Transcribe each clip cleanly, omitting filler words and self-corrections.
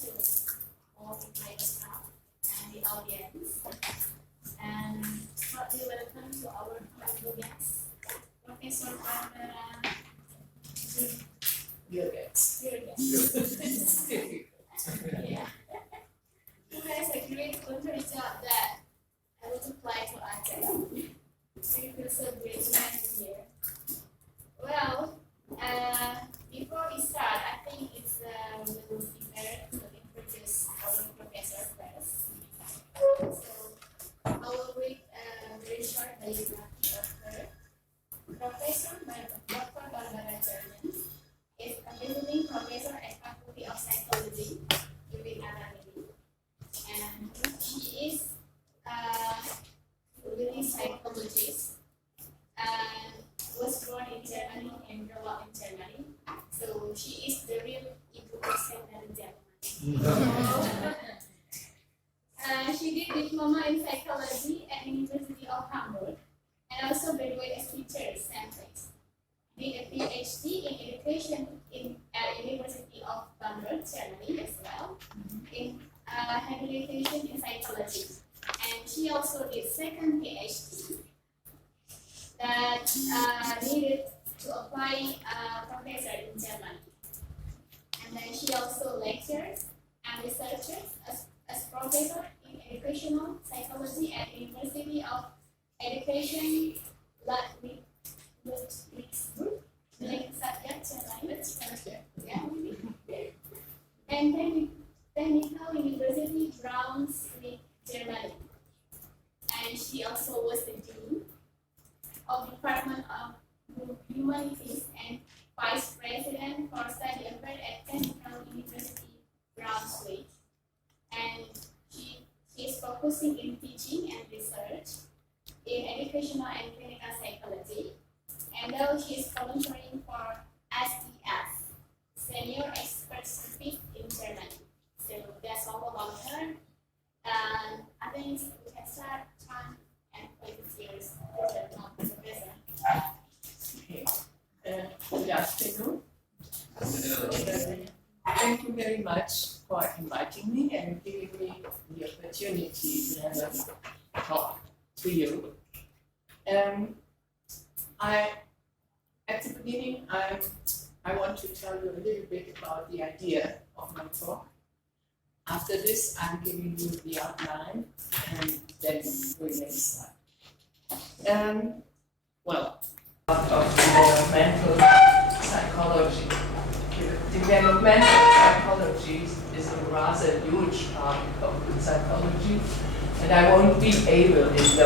to all the ICAIOS staff and the audience. And shortly welcome to our honorable guest, Professor Bagaimana. Your guest. Yeah. Who has a great country job that I will apply to ACAIOS. We feel so great to have you here. Well, before we start, I think it's will be better to introduce our professor first. So I will read a very short biography of her. Professor Dr. Bagaimana is a visiting professor at Faculty of Psychology UIN Ar-Raniry, and she is a really psychologist and was born in Germany and grew up in Germany. So she is the real Ibu person dari Jerman. She did diploma in psychology at University of Hamburg and also graduated as teacher Centers. Did a PhD in education at University of Hamburg, Germany as well, in habilitation in psychology. And she also did second PhD that needed to apply professor in Germany. And then she also lectures and researches as professor in educational psychology at University of Education and Technical University Braunschweig, Germany. And she also was the dean of Department of Humanities and Vice President for Study Affairs at Technical University Braunschweig. And she is focusing in teaching and research in educational and clinical psychology. And now she is volunteering for SES, Senior Expert Service in Germany. So that's all about her. And I think we can start time and play this year's professor. Okay. Good afternoon. Thank you very much for inviting me and giving me the opportunity to have a talk to you. At the beginning, I want to tell you a little bit about the idea of my talk. After this, I'm giving you the outline, and then we may start. Well, of developmental psychology. Developmental psychology is a rather huge part of the psychology, and I won't be able in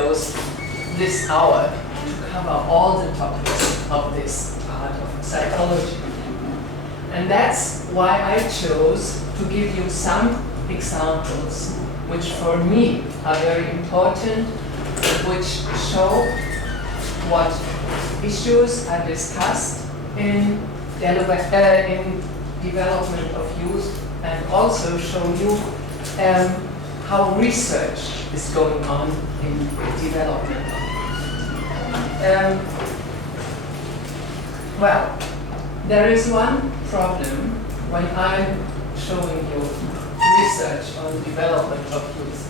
this hour to cover all the topics of this part of psychology. And that's why I chose to give you some examples which for me are very important, which show what issues are discussed in development of youth, and also show you how research is going on in development. Well, there is one problem when I'm showing you research on development of youth.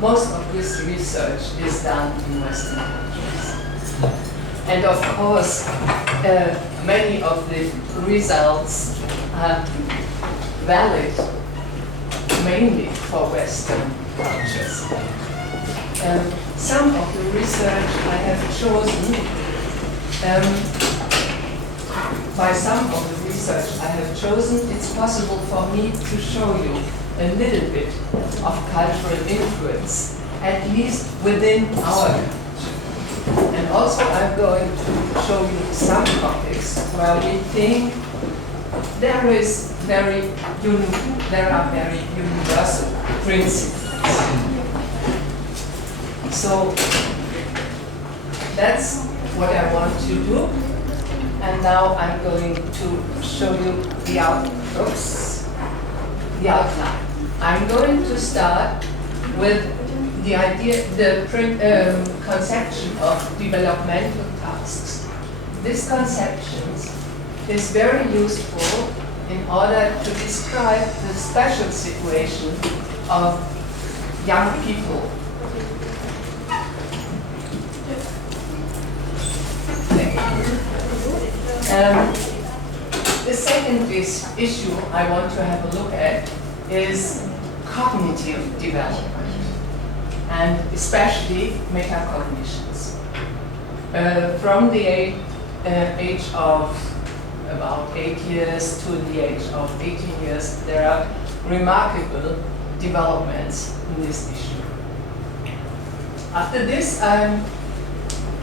Most of this research is done in Western countries. And of course, many of the results are valid mainly for Western cultures. Some of the research I have chosen, by some of the research I have chosen, it's possible for me to show you a little bit of cultural influence, at least within our culture. And also I'm going to show you some topics where we think there are very universal principles. So that's what I want to do. And now I'm going to show you the outline. I'm going to start with the idea, the conception of developmental tasks. This conception is very useful in order to describe the special situation of young people. The second issue I want to have a look at is cognitive development, and especially metacognitions. From the age of about 8 years to the age of 18 years, there are remarkable developments in this issue. After this, I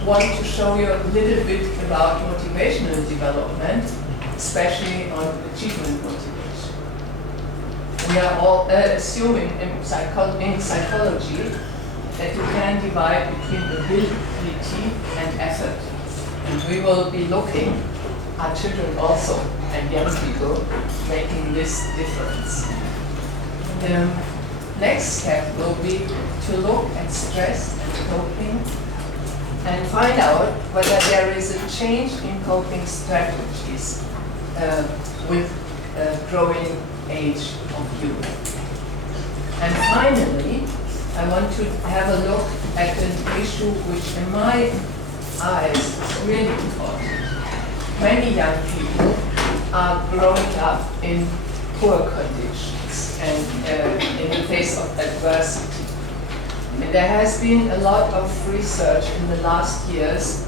want to show you a little bit about motivational development, especially on achievement motivation. We are all assuming in psychology that you can divide between ability and effort. And we will be looking at children also and young people making this difference. The next step will be to look at stress and coping and find out whether there is a change in coping strategies with growing age of youth. And finally, I want to have a look at an issue which in my eyes is really important. Many young people are growing up in poor conditions and in the face of adversity. And there has been a lot of research in the last years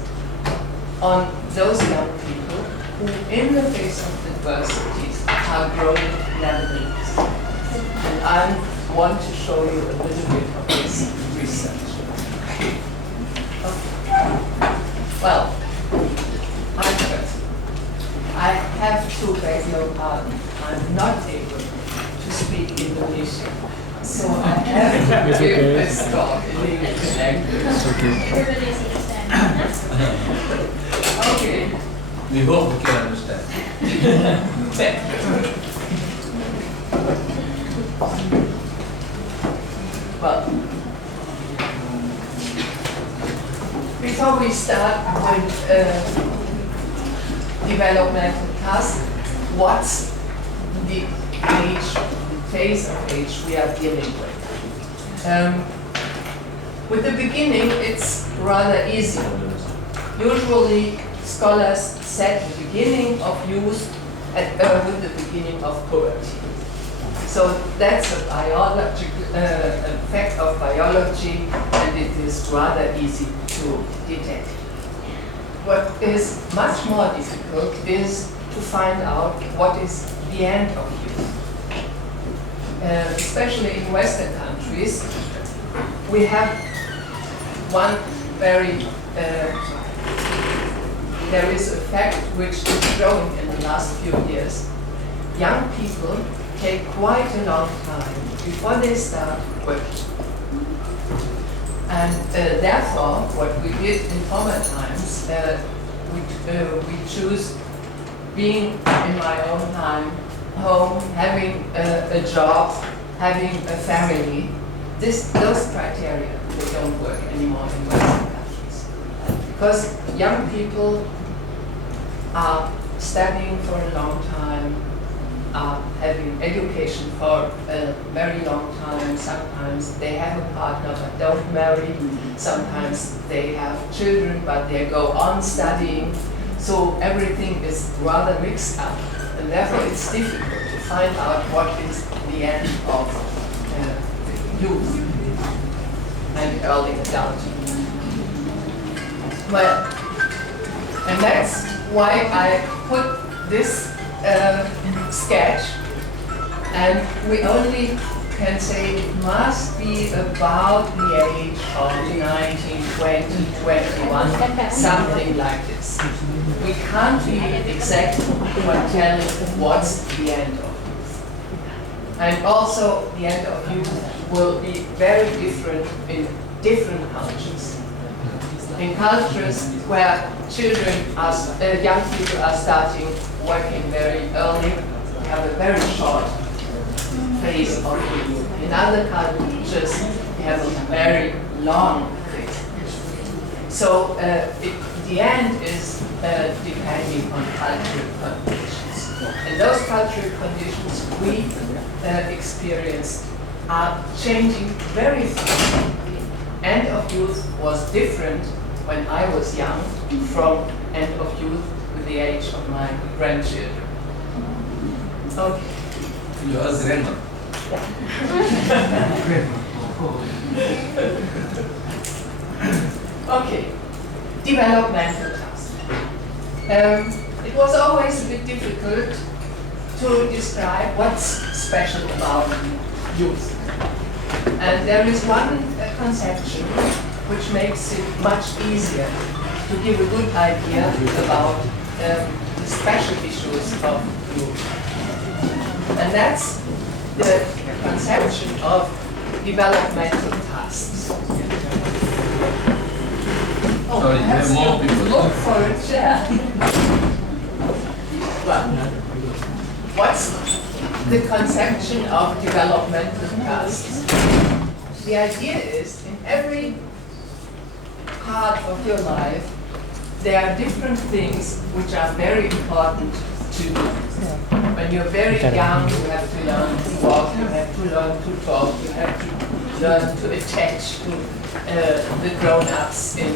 on those young people who, in the face of adversities, are growing nevertheless. And I want to show you a little bit of this research. Okay. Well, I have to beg your pardon. I'm not able to speak Indonesian, so I have to give this talk in English language. Everybody's understanding. Okay. We hope we can understand. Thank you. Well, before we start with developmental task, what's the age, the phase of age we are dealing with? With the beginning, it's rather easy. Usually, scholars set the beginning of youth with the beginning of puberty. So that's a biological effect of biology, and it is rather easy to detect. What is much more difficult is to find out what is the end of youth. Especially in Western countries, we have one very, there is a fact which is growing in the last few years. Young people take quite a long time before they start working. And therefore, what we did in former times, we choose being in my own time, home, having a job, having a family. Those criteria, they don't work anymore in Western countries. Because young people are studying for a long time, are having education for a very long time. Sometimes they have a partner but don't marry. Sometimes they have children but they go on studying. So everything is rather mixed up. And therefore it's difficult to find out what is the end of youth and early adulthood. Well, and that's why I put this sketch, and we only can say it must be about the age of 19, 20, 21, something like this. We can't be exact when telling what's the end of youth. And also the end of youth will be very different in different cultures. In cultures where young people are starting working very early, we have a very short phase of youth. In other cultures, we have a very long phase. So the end is depending on cultural conditions. And those cultural conditions we experience are changing very frequently. End of youth was different when I was young from end of youth with the age of my grandchildren. Okay. You are grandma. Okay, developmental task. It was always a bit difficult to describe what's special about youth. And there is one conception which makes it much easier to give a good idea about the special issues of youth. And that's the conception of developmental tasks. Oh, Sorry, you have perhaps more you people. look for a chair. Well, what's the conception of developmental tasks? The idea is in every part of your life, there are different things which are very important to do. When you're very young, you have to learn to walk, you have to learn to talk, you have to learn to attach to the grown-ups in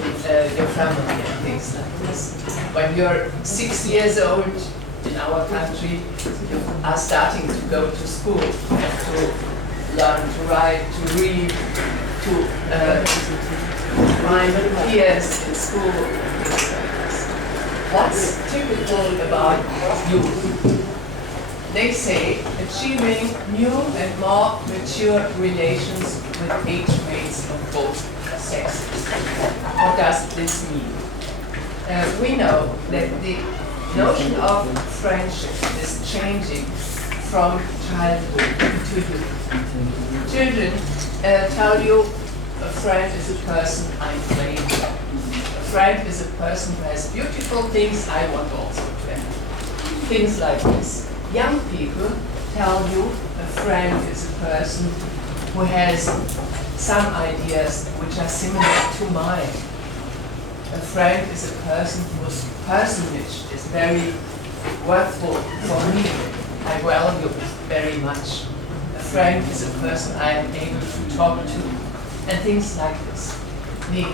your family and things like this. When you're 6 years old in our country, you are starting to go to school. You have to learn to write, to read, to find peers in school. Things like this. What's typical about youth? They say achieving new and more mature relations with age mates of both sexes. What does this mean? We know that the notion of friendship is changing from childhood to youth. Children tell you a friend is a person I'm playing with. A friend is a person who has beautiful things I want also to have. Things like this. Young people tell you a friend is a person who has some ideas which are similar to mine. A friend is a person whose personage is very worthwhile for me. I value very much. A friend is a person I am able to talk to, and things like this. The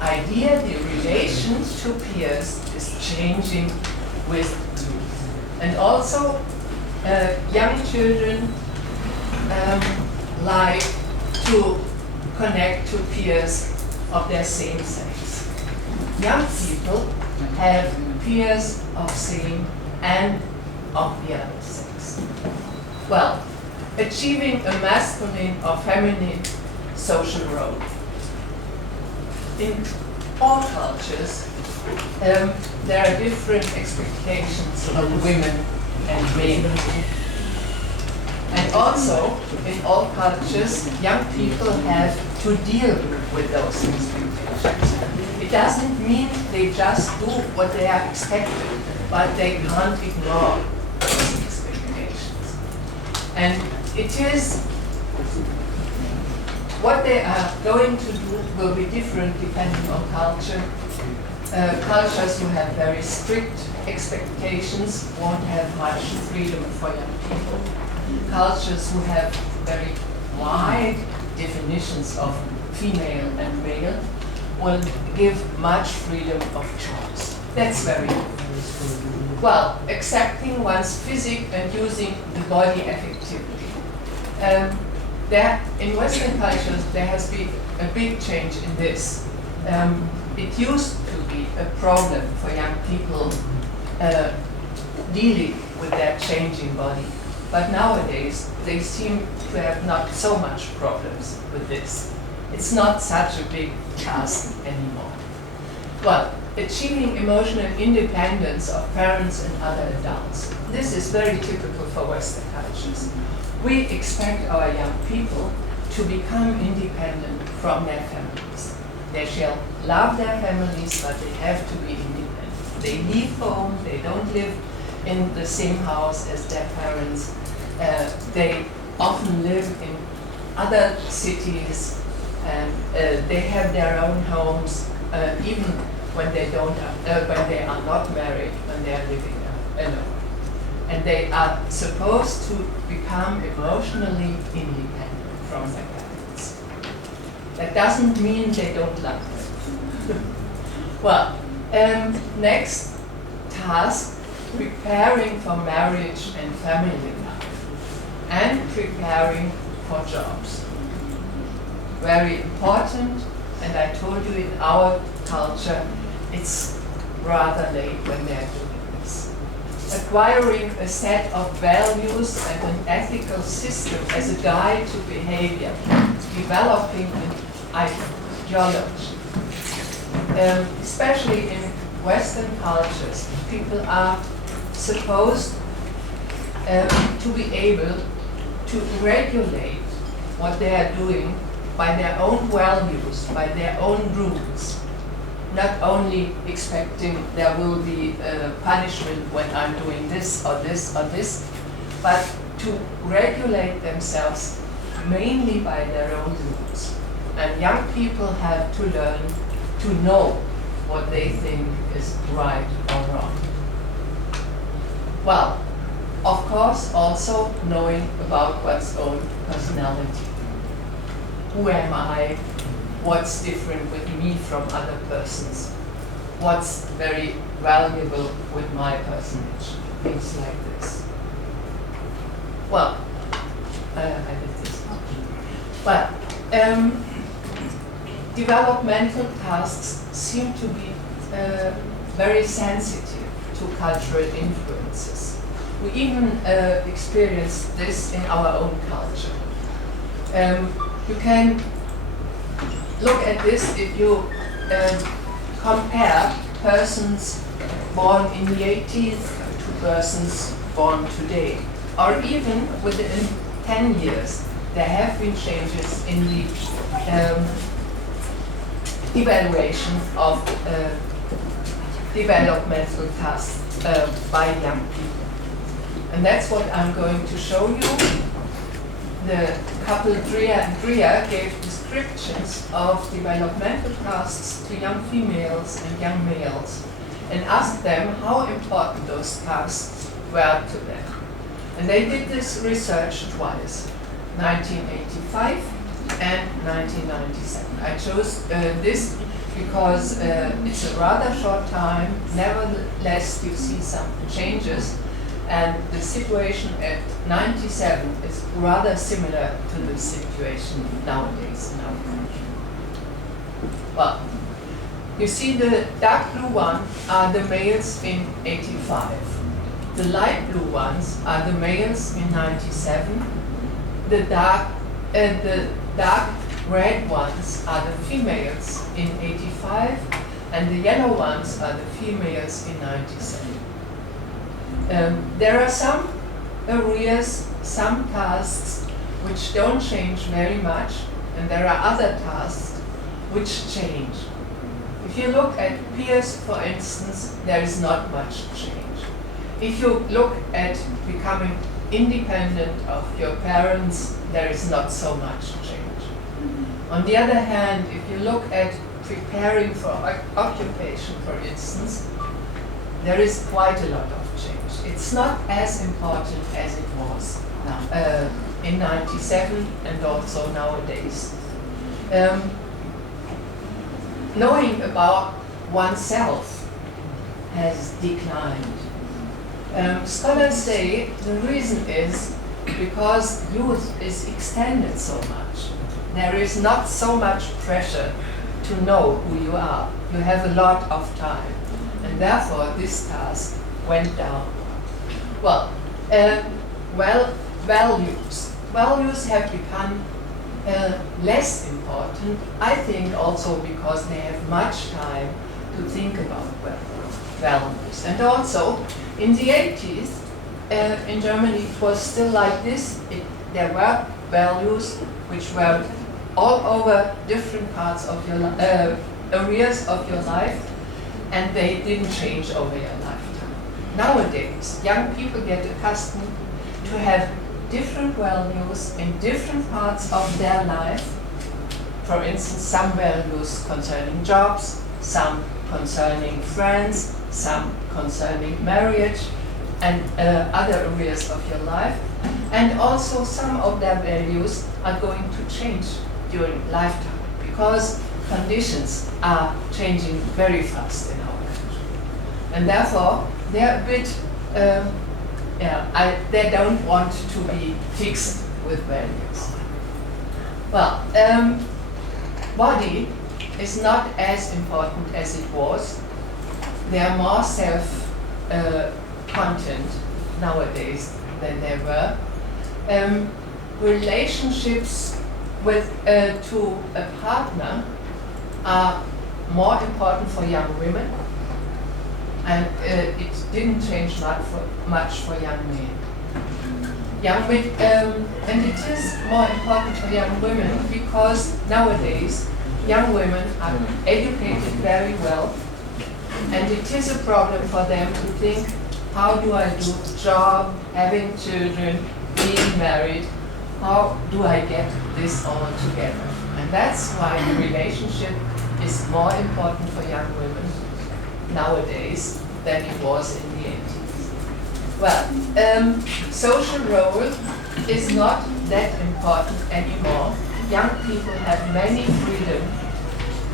idea, the relation to peers is changing with youth. And also, young children like to connect to peers of their same sex. Young people have peers of same and of the other sex. Well, achieving a masculine or feminine social role. In all cultures, there are different expectations of women and men. And also, in all cultures, young people have to deal with those expectations. It doesn't mean they just do what they are expected, but they can't ignore those expectations. And it is what they are going to do will be different depending on culture. Cultures who have very strict expectations won't have much freedom for young people. Cultures who have very wide definitions of female and male will give much freedom of choice. That's very important. Well, accepting one's physique and using the body effectively. In Western cultures, there has been a big change in this. It used to be a problem for young people dealing with their changing body. But nowadays, they seem to have not so much problems with this. It's not such a big task anymore. Well, achieving emotional independence of parents and other adults. This is very typical for Western cultures. We expect our young people to become independent from their families. They shall love their families, but they have to be independent. They leave home, they don't live in the same house as their parents. They often live in other cities, and they have their own homes, even when they are not married, when they are living alone. and they are supposed to become emotionally independent from their parents. That doesn't mean they don't love them. Well, next task, preparing for marriage and family life, and preparing for jobs. Very important, and I told you in our culture, it's rather late when they're doing this. Acquiring a set of values and an ethical system as a guide to behavior, developing an ideology. Especially in Western cultures, people are supposed to be able to regulate what they are doing by their own values, by their own rules, not only expecting there will be punishment when I'm doing this or this or this, but to regulate themselves mainly by their own rules. And young people have to learn to know what they think is right or wrong. Well, of course, also knowing about one's own personality. Who am I? What's different with me from other persons? What's very valuable with my personage? Things like this. Well, I did this. Well, developmental tasks seem to be very sensitive to cultural influences. We even experience this in our own culture. You can look at this if you compare persons born in the 80s to persons born today, or even within 10 years. There have been changes in the evaluation of developmental tasks by young people. And that's what I'm going to show you. The couple Drea and Drea gave descriptions of developmental tasks to young females and young males and asked them how important those tasks were to them. And they did this research twice, 1985 and 1997. I chose this because it's a rather short time. Nevertheless, you see some changes. And the situation at 97 is rather similar to the situation nowadays in our country. Well, you see the dark blue one are the males in 85. The light blue ones are the males in 97. The dark red ones are the females in 85, and the yellow ones are the females in 97. There are some areas, some tasks which don't change very much, and there are other tasks which change. If you look at peers, for instance, there is not much change. If you look at becoming independent of your parents, there is not so much change. On the other hand, if you look at preparing for occupation, for instance, there is quite a lot of change. It's not as important as it was now, in 97 and also nowadays. Knowing about oneself has declined. Scholars say the reason is because youth is extended so much. There is not so much pressure to know who you are. You have a lot of time, and therefore this task went down. Well, values. Values have become less important, I think also because they have much time to think about values. And also, in the 80s, in Germany, it was still like this. There were values which were all over different parts of your areas of your life, and they didn't change over your lifetime. Nowadays, young people get accustomed to have different values in different parts of their life. For instance, some values concerning jobs, some concerning friends, some concerning marriage, and other areas of your life. And also some of their values are going to change during lifetime because conditions are changing very fast in our country. And therefore, they're a bit, they don't want to be fixed with values. Well, body is not as important as it was. There are more self-content nowadays than there were. Relationships with to a partner are more important for young women, and it didn't change much for young men. And it is more important for young women because nowadays young women are educated very well, and it is a problem for them to think, how do I do job, having children, being married, how do I get this all together? And that's why the relationship is more important for young women nowadays than it was in the 80s. Well, social role is not that important anymore. Young people have many freedom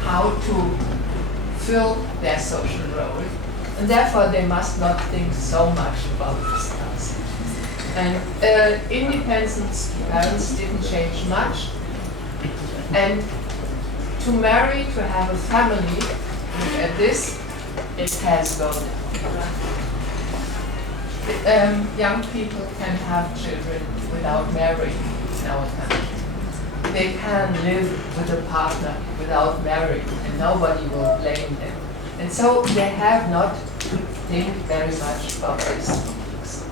how to fill their social role, and therefore they must not think so much about this task. And independent parents didn't change much, and to marry, to have a family, look at this, it has gone down. Young people can have children without marrying in our country. They can live with a partner without marrying, and nobody will blame them. And so they have not to think very much about these topics.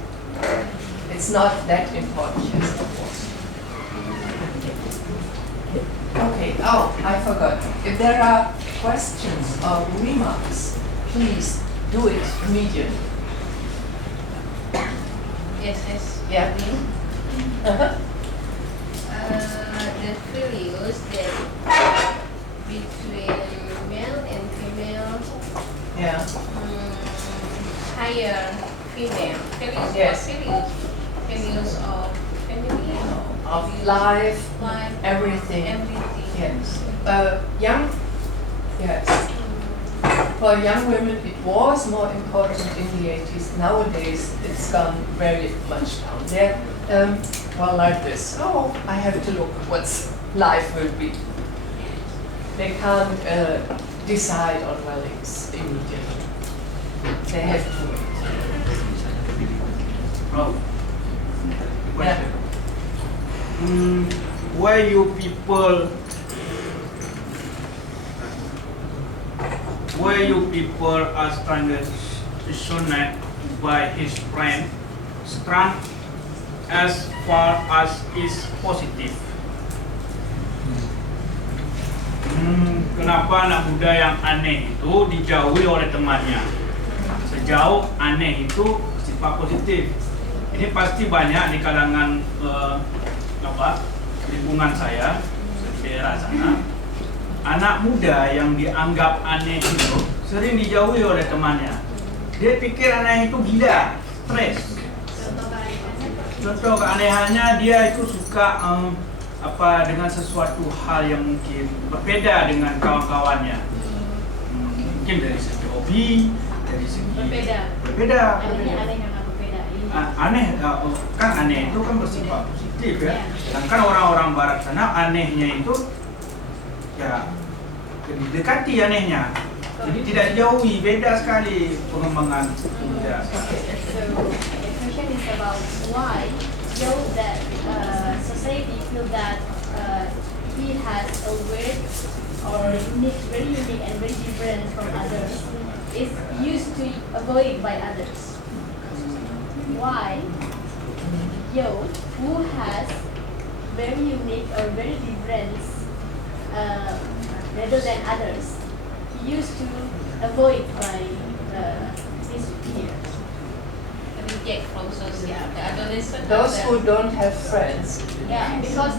It's not that important as it was. Okay, oh, I forgot. If there are questions or remarks, please do it immediately. Yes. Yeah. The values that between male and female, Yeah. higher female values. Yes. Values of family, Of life, life, everything. everything. Yes. Yes. For young women, it was more important in the 80s. Nowadays, it's gone very much down. They're, well, like this. Oh, I have to look what life will be. They can't decide on values immediately. They have to wait. Prof, Yeah. why you people are transitioned by his friend strength as far as is positive? Kenapa anak muda yang aneh itu dijauhi oleh temannya? Sejauh aneh itu sifat positif. Ini pasti banyak di kalangan lingkungan saya di daerah sana. Anak muda yang dianggap aneh itu sering dijauhi oleh temannya. Dia pikir aneh itu gila, stres. Contoh keanehannya, dia itu suka dengan sesuatu hal yang mungkin berbeda dengan kawan-kawannya. Mungkin dari segi hobi, dari segi berbeda. Aneh kan aneh itu kan bersifat positif ya. Sedangkan orang-orang barat sana anehnya itu ya didekati anehnya. Jadi tidak dijauhi, beda sekali pengembangan budaya. So the question is about why that society feel that he has a weird or unique, very unique and very different from others, is used to avoid by others. Why who has very unique or very different rather than others, he used to avoid by his peers. Reject from social, the adolescent. Those who don't have friends. Yeah, because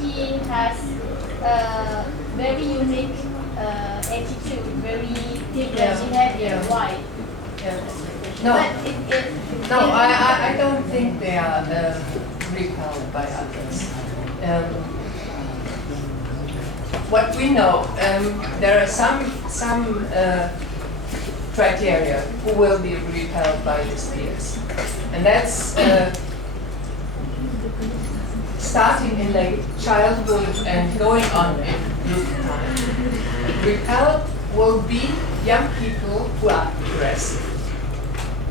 he has very unique attitude, very different behavior. Why? Yeah. No, But no, I don't think they are repelled by others. What we know, there are some criteria who will be repelled by his peers, and that's starting in late childhood and going on in youth time. Repelled will be young people who are aggressive.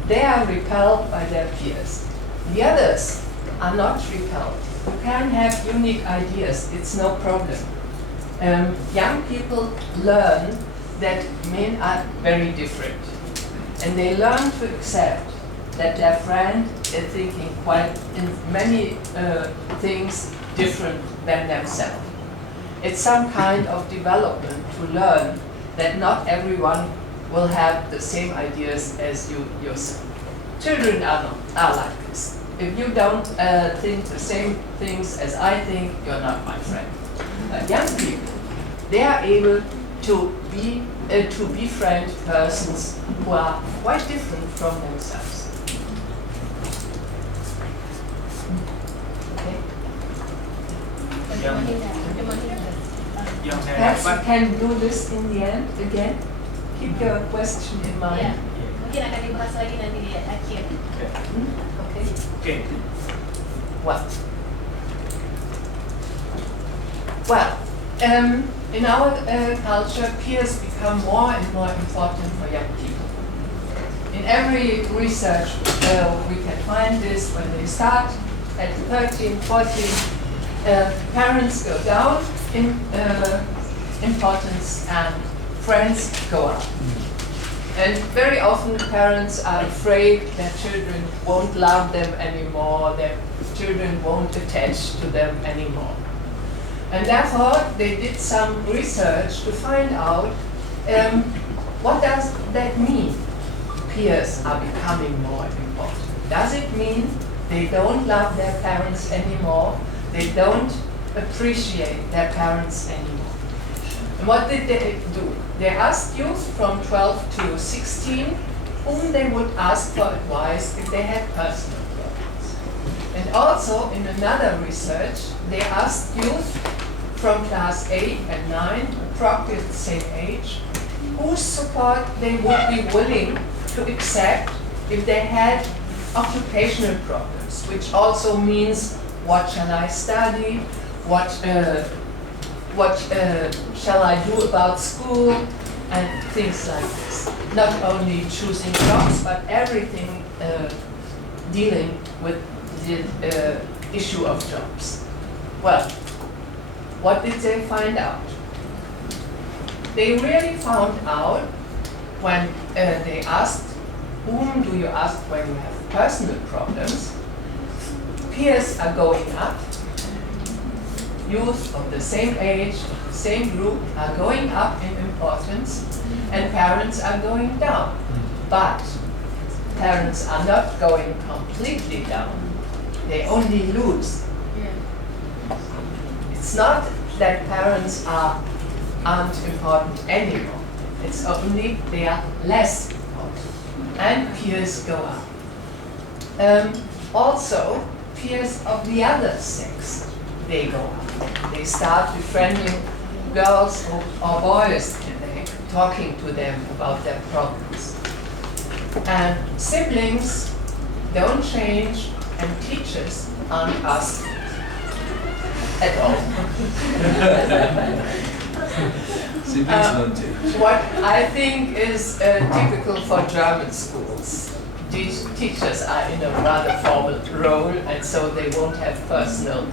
They are repelled by their peers. The others are not repelled. You can have unique ideas, it's no problem. Young people learn that men are very different. And they learn to accept that their friend is thinking quite in many things different than themselves. It's some kind of development to learn that not everyone will have the same ideas as you yourself. Children are like this. If you don't think the same things as I think, you're not my friend. But young people, they are able to befriend persons who are quite different from themselves. Okay? Yang saya Perhaps you dapat can do this in the end again. Keep your question in Ya, mind. mungkin akan dibahas lagi nanti di akhir. Okay. Okey. Well, in our culture, peers become more and more important for young people. In every research, we can find this when they start at 13, 14, parents go down in importance and friends go up. And very often parents are afraid their children won't love them anymore, their children won't attach to them anymore. And therefore, they did some research to find out what does that mean? Peers are becoming more important. Does it mean they don't love their parents anymore? They don't appreciate their parents anymore? And what did they do? They asked youth from 12 to 16 whom they would ask for advice if they had personal problems. And also, in another research, they asked youth from class 8 and 9, approximately the same age, whose support they would be willing to accept if they had occupational problems, which also means what shall I study, what shall I do about school, and things like this. Not only choosing jobs, but everything dealing with the issue of jobs. Well, what did they find out? They really found out when they asked, whom do you ask when you have personal problems? Peers are going up. Youth of the same age, of the same group are going up in importance, and parents are going down. But parents are not going completely down. They only lose. It's not that parents aren't important anymore. It's only they are less important. And peers go up. Also, peers of the other sex, they go up. They start befriending girls or boys today, talking to them about their problems. And siblings don't change, and teachers aren't asked at all. Siblings don't change. What I think is typical for German schools. Teachers are in a rather formal role, and so they won't have personal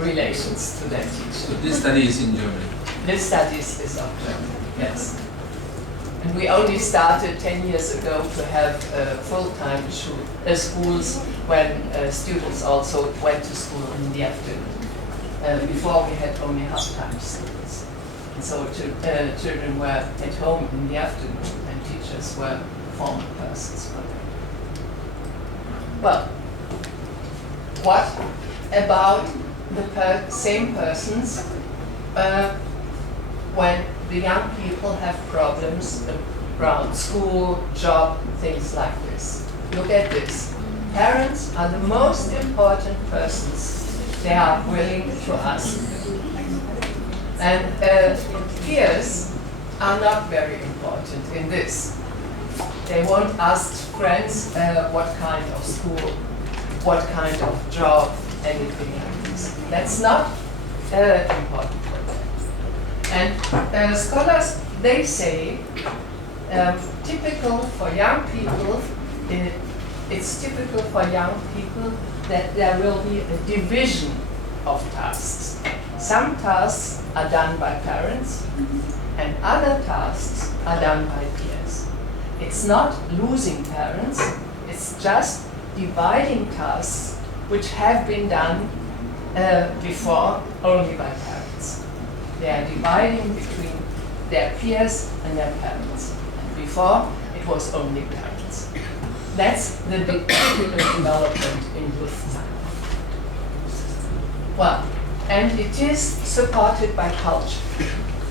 relations to their teacher. So this study is in Germany. This study is of Germany, yes. And we only started 10 years ago to have full-time schools when students also went to school in the afternoon. Before we had only half-time students. And so children were at home in the afternoon and teachers were formal persons for them. Well, what about the same persons when the young people have problems around school, job, things like this? look at this. Parents are the most important persons they are willing to ask. And peers are not very important in this. They won't ask friends what kind of school, what kind of job, anything like this. That's not important for them. And scholars, they say, typical for young people, it's typical for young people that there will be a division of tasks. Some tasks are done by parents, and other tasks are done by peers. It's not losing parents, it's just dividing tasks which have been done before only by parents. They are dividing between their peers and their parents. And before, it was only parents. That's the typical development in youth time. Well, and it is supported by culture.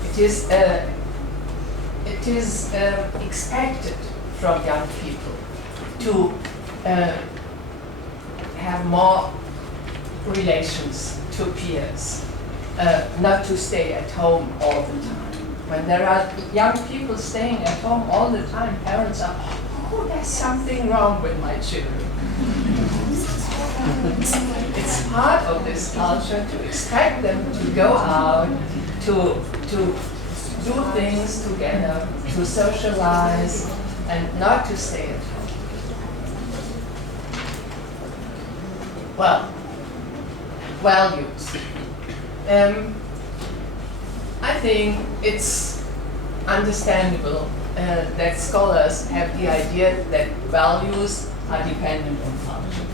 It is expected from young people to have more relations to peers, not to stay at home all the time. When there are young people staying at home all the time, parents are, oh, there's something wrong with my children. It's part of this culture to expect them to go out, to do things together, to socialize, and not to stay at home. Well, values. I think it's understandable that scholars have the idea that values are dependent on culture.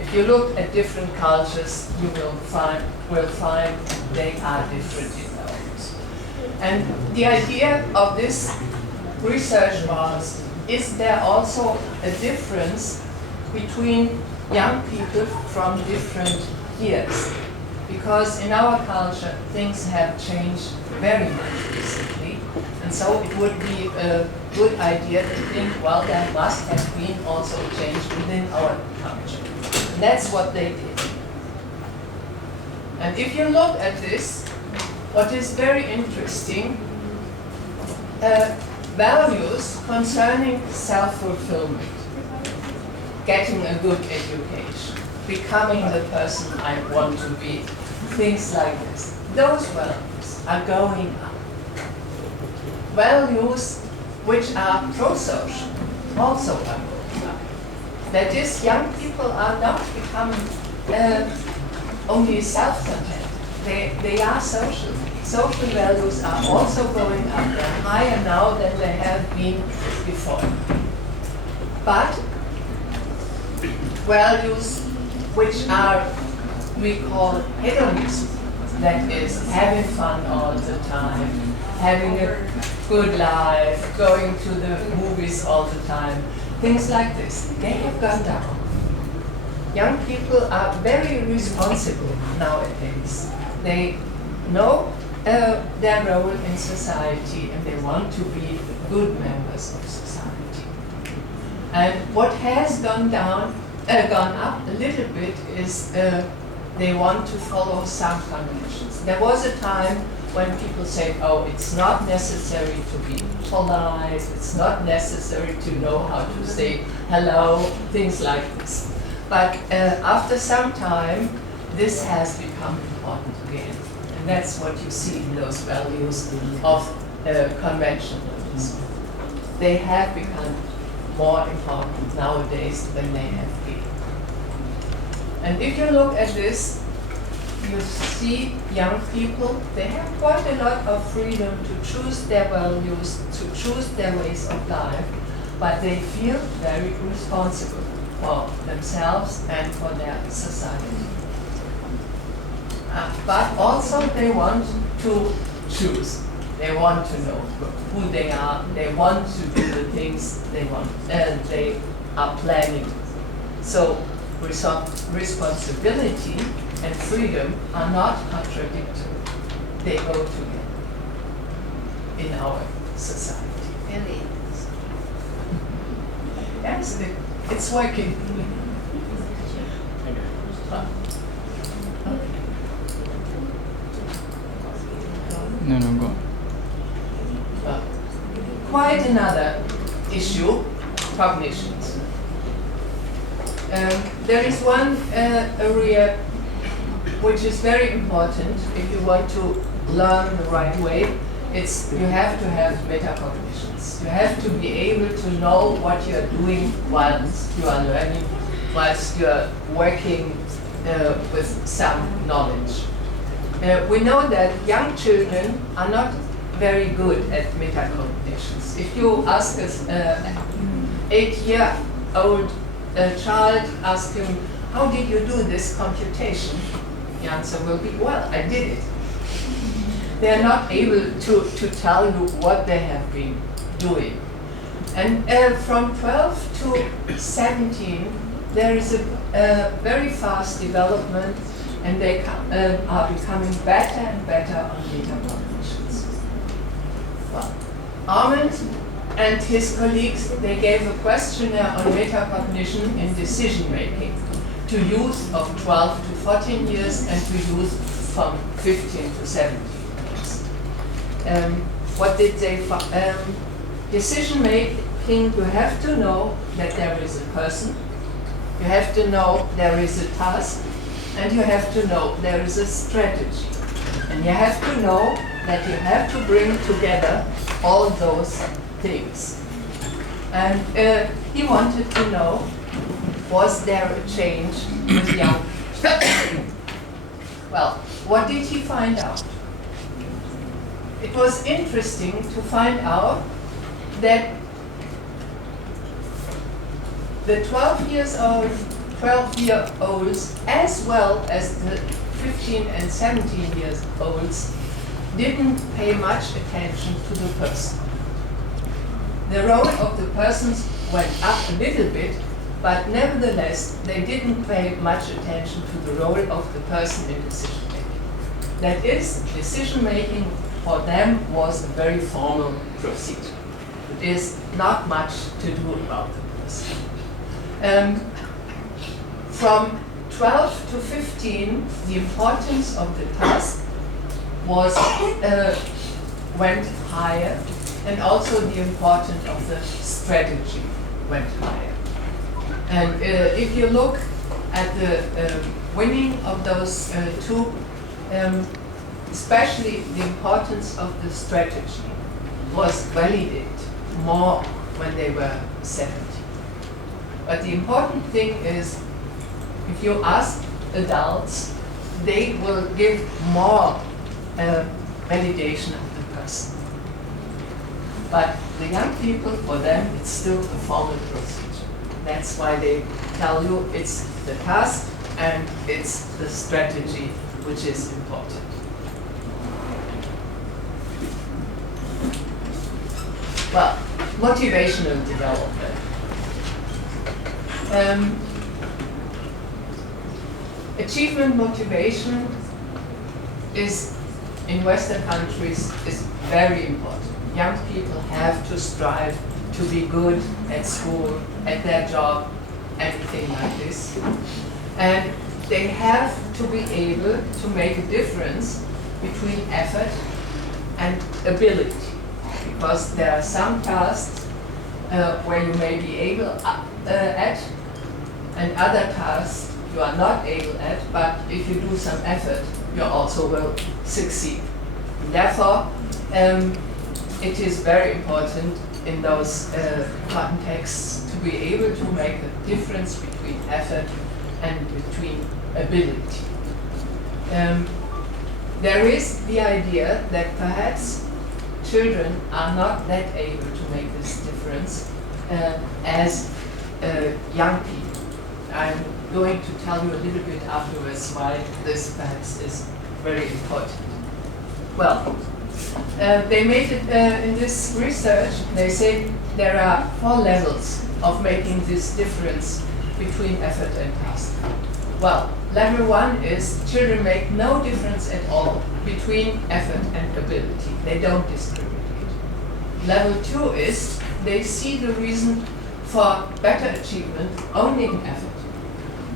If you look at different cultures, you will find they are different in values. And the idea of this research was, is there also a difference between young people from different years? Because in our culture, things have changed very much recently. And so it would be a good idea to think, well, there must have been also a change within our culture. And that's what they did. And if you look at this, what is very interesting, values concerning self-fulfillment, getting a good education, becoming the person I want to be, things like this. Those values are going up. Values which are pro-social also are going up. That is, young people are not becoming only self-content. They are social. Social values are also going up. They're higher now than they have been before. But values which are, we call hedonism, that is having fun all the time, having a good life, going to the movies all the time, things like this, they have gone down. Young people are very responsible nowadays. They know their role in society and they want to be good members of society. And what has gone up a little bit is they want to follow some conventions. There was a time when people said, oh, it's not necessary to be polite, it's not necessary to know how to say hello, things like this. But after some time, this has become important again. And that's what you see in those values of conventionalism. They have become more important nowadays than they have been. And if you look at this, you see young people, they have quite a lot of freedom to choose their values, to choose their ways of life, but they feel very responsible for themselves and for their society. But also they want to choose. They want to know who they are. They want to do the things they want, and they are planning. So responsibility and freedom are not contradictory. They go together in our society. Really? Yes, It's working. No, go. Quite another issue, cognitions. There is one area which is very important if you want to learn the right way. It's you have to have metacognitions. You have to be able to know what you are doing whilst you are learning, whilst you are working with some knowledge. We know that young children are not very good at metacognitions. If you ask an 8-year-old child, ask him, how did you do this computation? The answer will be, well, I did it. They are not able to tell you what they have been doing. And from 12 to 17, there is a very fast development, and they are becoming better and better on metacognitions. Well, Armand and his colleagues, they gave a questionnaire on metacognition in decision making to youth of 12 to 14 years and to youth from 15 to 17 years. What did they find? Decision making, you have to know that there is a person, you have to know there is a task, and you have to know there is a strategy. And you have to know that you have to bring together all those things. And he wanted to know, was there a change with young people? Well, what did he find out? It was interesting to find out that the 12-year-olds as well as the 15 and 17 years olds didn't pay much attention to the person. The role of the persons went up a little bit, but nevertheless they didn't pay much attention to the role of the person in decision making. That is, decision making for them was a very formal procedure. It is not much to do about the person. From 12 to 15, the importance of the task was went higher, and also the importance of the strategy went higher. And if you look at the winning of those two, especially the importance of the strategy was validated more when they were 17. But the important thing is, if you ask adults, they will give more validation of the person. But the young people, for them, it's still a formal procedure. That's why they tell you it's the task and it's the strategy which is important. Well, motivational development. Achievement motivation is, in Western countries, is very important. Young people have to strive to be good at school, at their job, anything like this. And they have to be able to make a difference between effort and ability. Because there are some tasks where you may be able at, and other tasks you are not able at, but if you do some effort, you also will succeed. Therefore, it is very important in those contexts to be able to make a difference between effort and between ability. There is the idea that perhaps children are not that able to make this difference as young people. I'm going to tell you a little bit afterwards why this perhaps is very important. Well, they made it in this research, they say there are 4 levels of making this difference between effort and task. Well, level 1 is children make no difference at all between effort and ability. They don't discriminate. Level 2 is they see the reason for better achievement only in effort.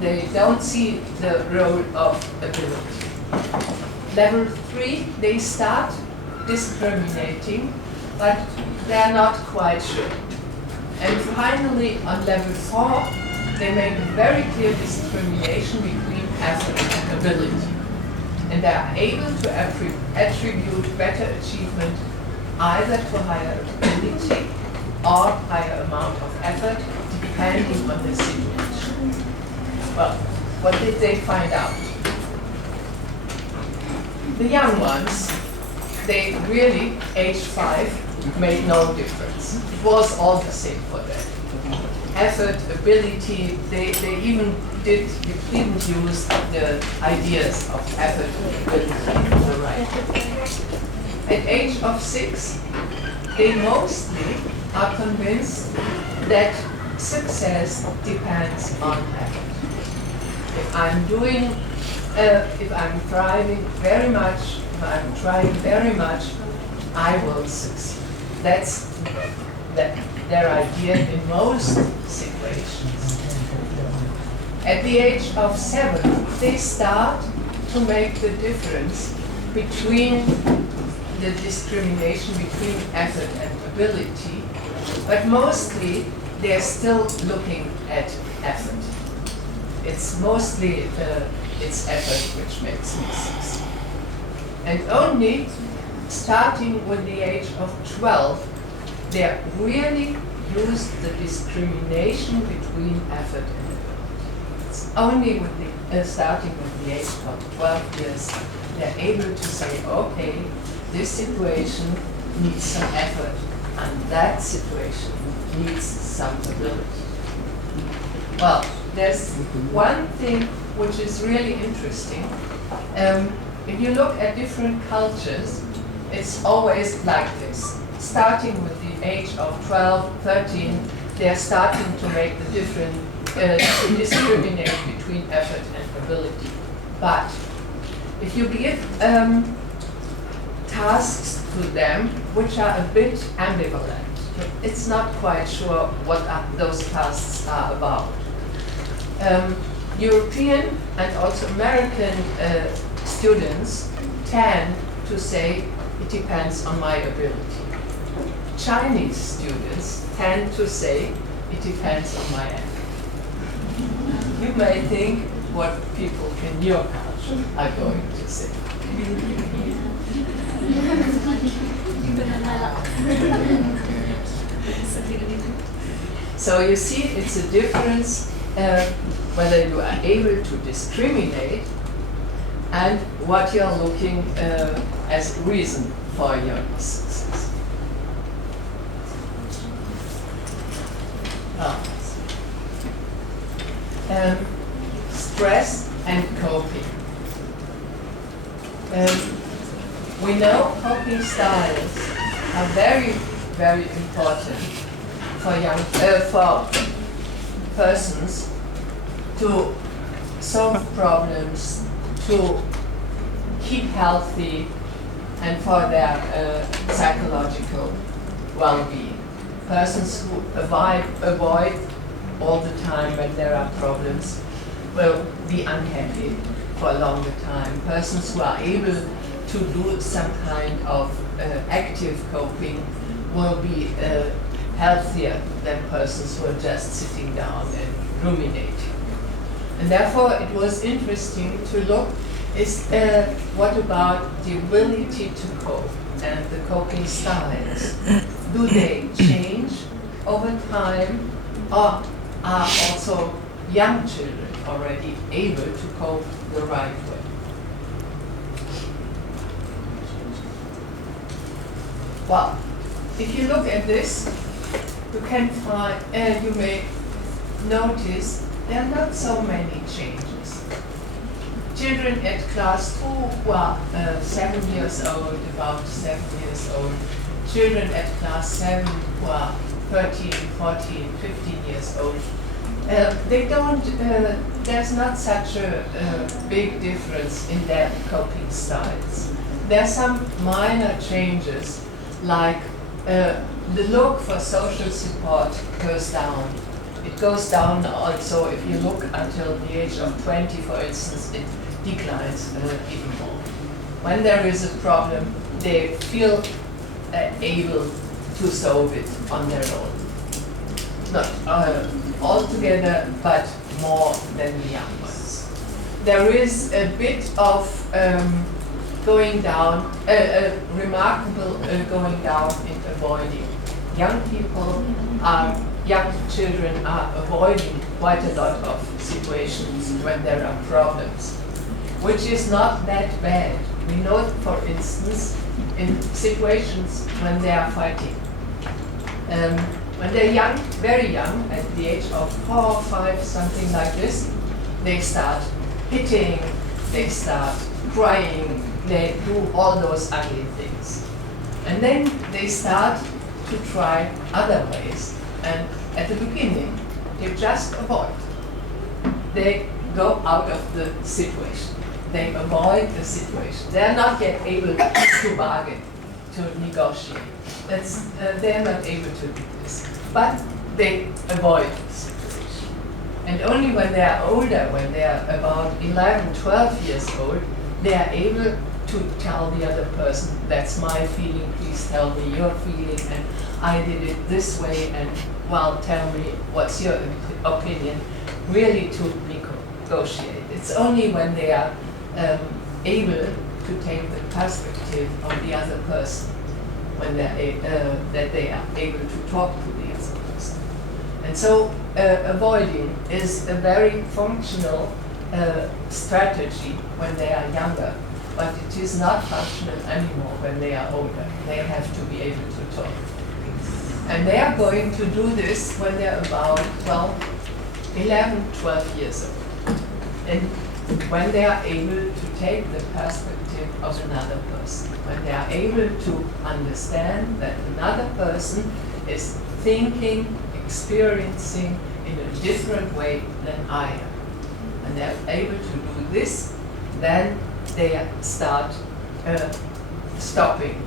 They don't see the role of ability. Level 3, they start discriminating, but they're not quite sure. And finally, on level 4, they make a very clear discrimination between effort and ability. And they are able to attribute better achievement either to higher ability or higher amount of effort, depending on the situation. Well, what did they find out? The young ones, they really, age 5, made no difference. It was all the same for them. Effort, ability, they even didn't use the ideas of effort and ability in the right way. At age of 6, they mostly are convinced that success depends on effort. If I'm doing, if I'm thriving very much, if I'm trying very much, I will succeed. That's their idea in most situations. At the age of 7, they start to make the difference between the discrimination between effort and ability, but mostly they're still looking at effort. It's mostly it's effort which makes me succeed. And only starting with the age of 12, they really use the discrimination between effort and ability. It's only with the, starting with the age of 12 years, they're able to say, okay, this situation needs some effort, and that situation needs some ability. Well, there's one thing which is really interesting. If you look at different cultures, it's always like this. Starting with the age of 12, 13, they're starting to make the different, to discriminate between effort and ability. But if you give tasks to them which are a bit ambivalent, it's not quite sure what those tasks are about. European and also American students tend to say it depends on my ability. Chinese students tend to say it depends on my effort. You may think what people in your culture are going to say. So you see, it's a difference whether you are able to discriminate and what you're looking as reason for your success. Stress and coping. We know coping styles are very, very important for for persons to solve problems, to keep healthy, and for their psychological well-being. Persons who avoid all the time when there are problems will be unhappy for a longer time. Persons who are able to do some kind of active coping will be healthier than persons who are just sitting down and ruminating. And therefore it was interesting to look what about the ability to cope and the coping styles? Do they change over time, or are also young children already able to cope the right way? Well, if you look at this, you can find, you may notice there are not so many changes. Children at class 2 who are 7 years old, about 7 years old, children at class 7 who are 13, 14, 15 years old, they don't, there's not such a big difference in their coping styles. There are some minor changes, like the look for social support goes down. It goes down also if you look until the age of 20, for instance, it declines even more. When there is a problem, they feel able to solve it on their own. Not altogether, but more than the young ones. There is a bit of going down, a remarkable going down in avoiding. Young children are avoiding quite a lot of situations when there are problems, which is not that bad. We know, for instance, in situations when they are fighting. When they're young, very young, at the age of 4 or 5, something like this, they start hitting, they start crying, they do all those ugly things. And then they start to try other ways. And at the beginning, they just avoid. They go out of the situation. They avoid the situation. They're not yet able to bargain, to negotiate. They're not able to do this. But they avoid the situation. And only when they are older, when they are about 11, 12 years old, they are able to tell the other person, that's my feeling, please tell me your feeling, and I did it this way, and well, tell me what's your opinion, really to negotiate. It's only when they are able to take the perspective of the other person, when that they are able to talk to the other person. And so avoiding is a very functional strategy when they are younger, but it is not functional anymore when they are older. They have to be able to talk. And they are going to do this when they're about, 11, 12 years old. And when they are able to take the perspective of another person, when they are able to understand that another person is thinking, experiencing in a different way than I am. And they are able to do this, then they start stopping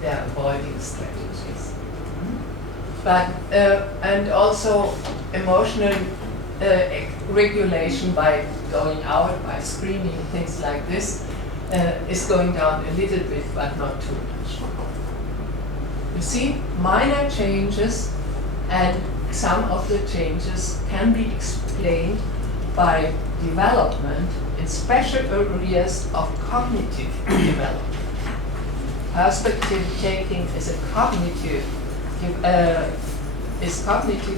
their avoiding strategies. But and also emotional regulation by going out, by screaming, things like this, is going down a little bit, but not too much. You see, minor changes, and some of the changes can be explained by development in special areas of cognitive development. Perspective taking is cognitive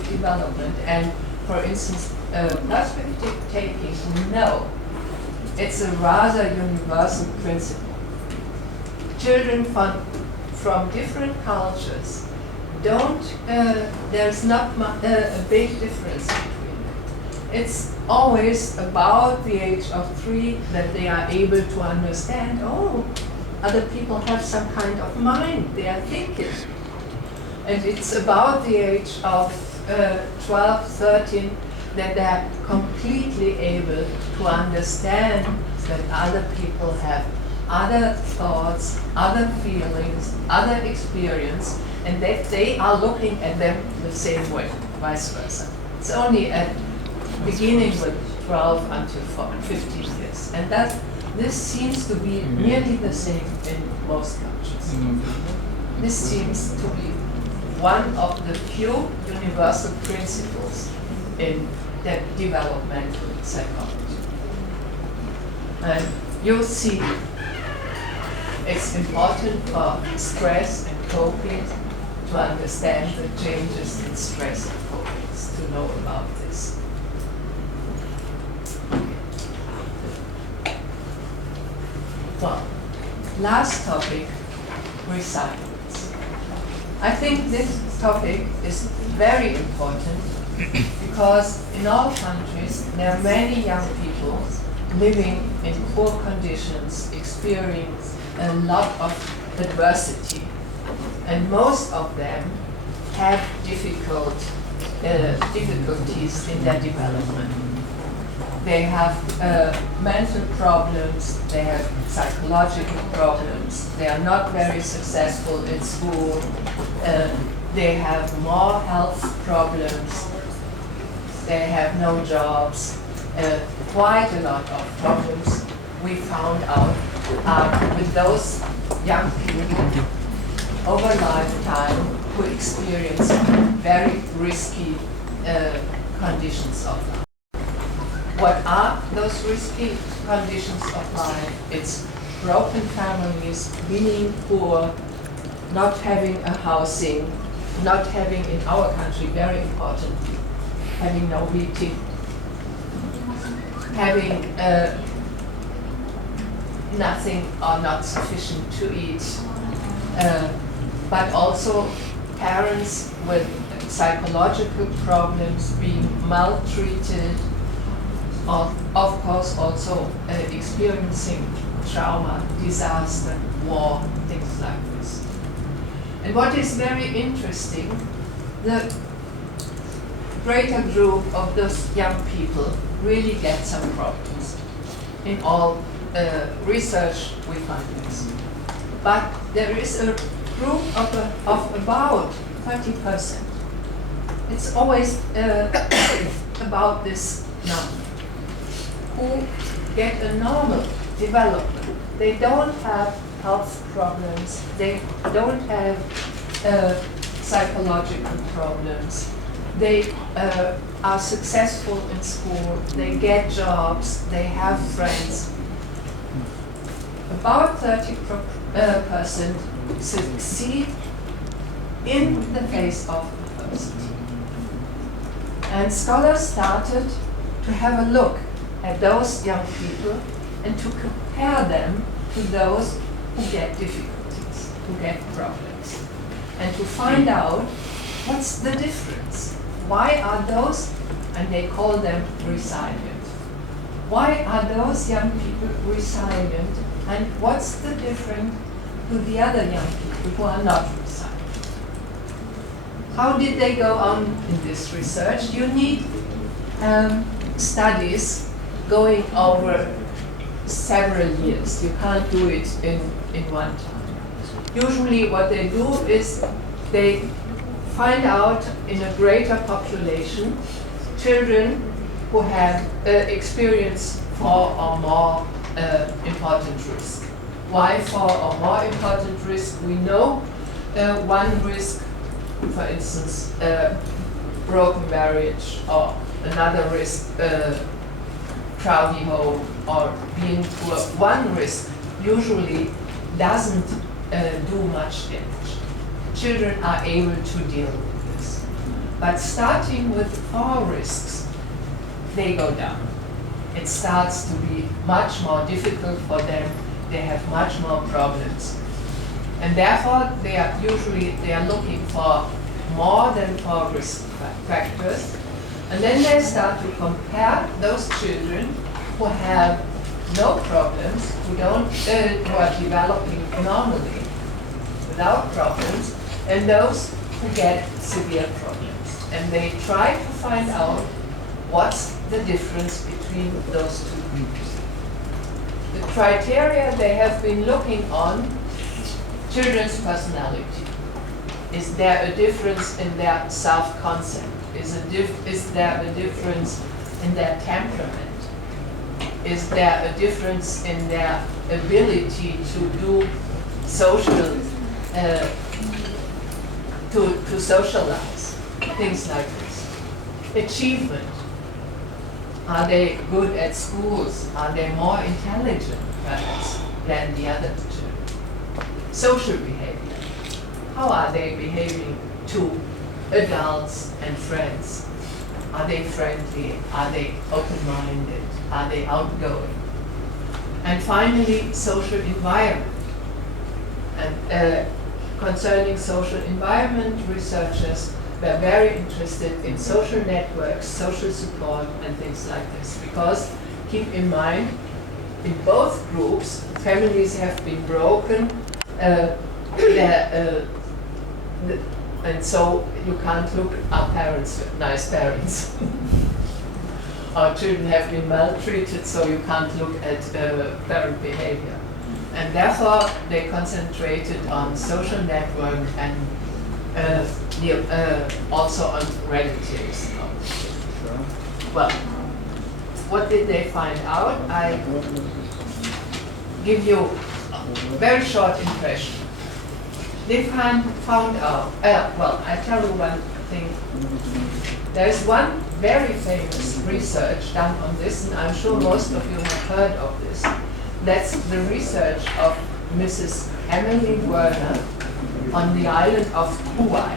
development, and for instance, perspective taking, we know it's a rather universal principle. Children from different cultures there's not a big difference between them. It's always about the age of 3 that they are able to understand, oh, other people have some kind of mind, they are thinking. And it's about the age of 12, 13 that they are completely able to understand that other people have other thoughts, other feelings, other experience, and that they are looking at them the same way, vice versa. It's only at beginning with 12 until 15 years. And this seems to be nearly the same in most cultures. This seems to be one of the few universal principles in the developmental psychology. And you'll see it's important for stress and coping to understand the changes in stress and coping, to know about this. Well, last topic, resilience. I think this topic is very important because in all countries there are many young people living in poor conditions, experiencing a lot of adversity, and most of them have difficulties in their development. They have mental problems, they have psychological problems, they are not very successful in school, they have more health problems, they have no jobs, quite a lot of problems we found out with those young people over lifetime who experience very risky conditions of life. What are those risky conditions of life? It's broken families, being poor, not having a housing, not having, in our country, very important, having no heating, having nothing or not sufficient to eat, but also parents with psychological problems, being maltreated, of course also experiencing trauma, disaster, war, things like this. And what is very interesting, the greater group of those young people really get some problems. In all research we find this. But there is a group of about 30%. It's always about this number, who get a normal development. They don't have health problems, they don't have psychological problems, they are successful in school, they get jobs, they have friends. About 30% succeed in the face of adversity. And scholars started to have a look at those young people and to compare them to those who get difficulties, who get problems, and to find out what's the difference. Why are those, and they call them resilient, why are those young people resilient, and what's the difference to the other young people who are not resilient? How did they go on in this research? You need studies going over several years. You can't do it in one time. Usually what they do is they find out in a greater population children who have experienced 4 or more important risks. Why 4 or more important risks? We know one risk, for instance, broken marriage, or another risk, crowded home, or being poor. One risk usually doesn't do much damage. Children are able to deal with this. But starting with 4 risks, they go down. It starts to be much more difficult for them. They have much more problems. And therefore, they are looking for more than 4 risk factors. And then they start to compare those children who have no problems, who are developing normally without problems, and those who get severe problems. And they try to find out what's the difference between those two groups. The criteria they have been looking on: children's personality. Is there a difference in their self-concept? Is there a difference in their temperament? Is there a difference in their ability to do social, to socialize? Things like this. Achievement. Are they good at schools? Are they more intelligent, perhaps, than the other children? Social behavior. How are they behaving to adults and friends? Are they friendly? Are they open-minded? Are they outgoing? And finally, social environment. And concerning social environment, researchers were very interested in social networks, social support, and things like this. Because keep in mind, in both groups, families have been broken, and so you can't look at parents, nice parents. Our children have been maltreated, so you can't look at parent behavior. And therefore, they concentrated on social network and also on relatives. Well, what did they find out? I give you a very short impression. They found out, well, I tell you one thing. There's one very famous research done on this, and I'm sure most of you have heard of this. That's the research of Mrs. Emily Werner on the island of Kauai.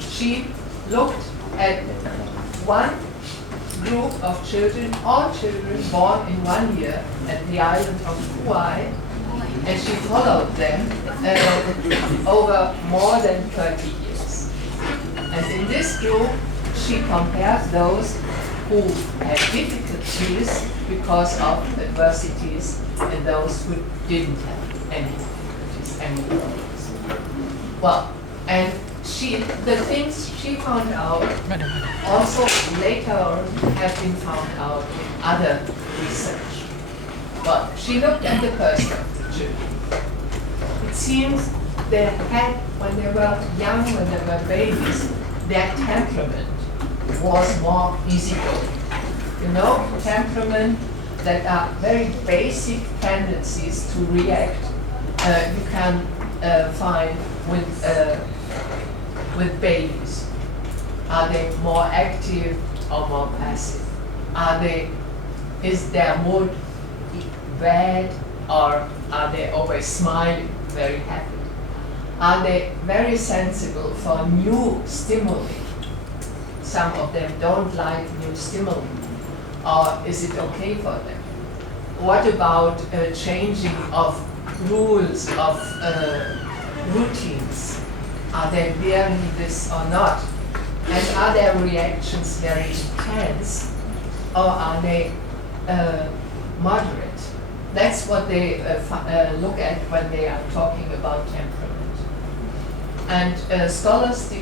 She looked at one group of children, all children born in 1 year at the island of Kauai, and she followed them over more than 30 years. And in this group, she compared those who had difficulties because of adversities and those who didn't have any difficulties, any problems. Well, and the things she found out also later on have been found out in other research. Well, she looked at the person of the children. It seems they had, when they were young, when they were babies, their temperament was more easygoing. You know, temperament that are very basic tendencies to react. You can find with babies. Are they more active or more passive? Is their mood bad, or are they always smiling, very happy? Are they very sensible for new stimuli? Some of them don't like new stimuli. Or is it okay for them? What about changing of rules, of routines? Are they bearing this or not? And are their reactions very intense, or are they moderate? That's what they look at when they are talking about temperament. And scholars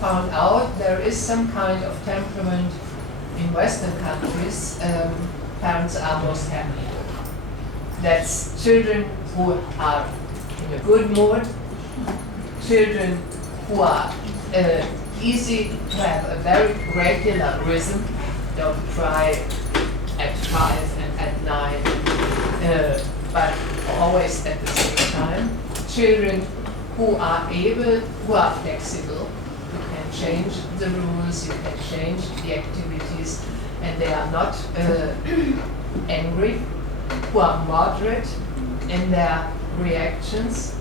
found out there is some kind of temperament in Western countries. Parents are most happy. That's children who are in a good mood, children who are easy to have a very regular rhythm, don't cry at 5 and at 9, but always at the same time. Children who are flexible, you can change the rules, you can change the activities, and they are not angry, who are moderate in their reactions,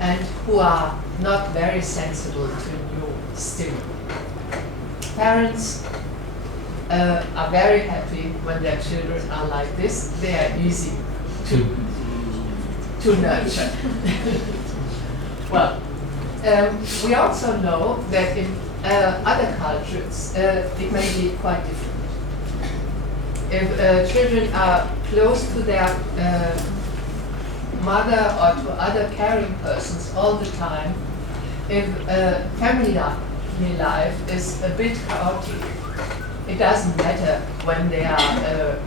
and who are not very sensible to new stimuli. Parents are very happy when their children are like this. They are easy to nurture. Well, we also know that in other cultures it may be quite different. If children are close to their mother or to other caring persons all the time, if family life is a bit chaotic, it doesn't matter when they are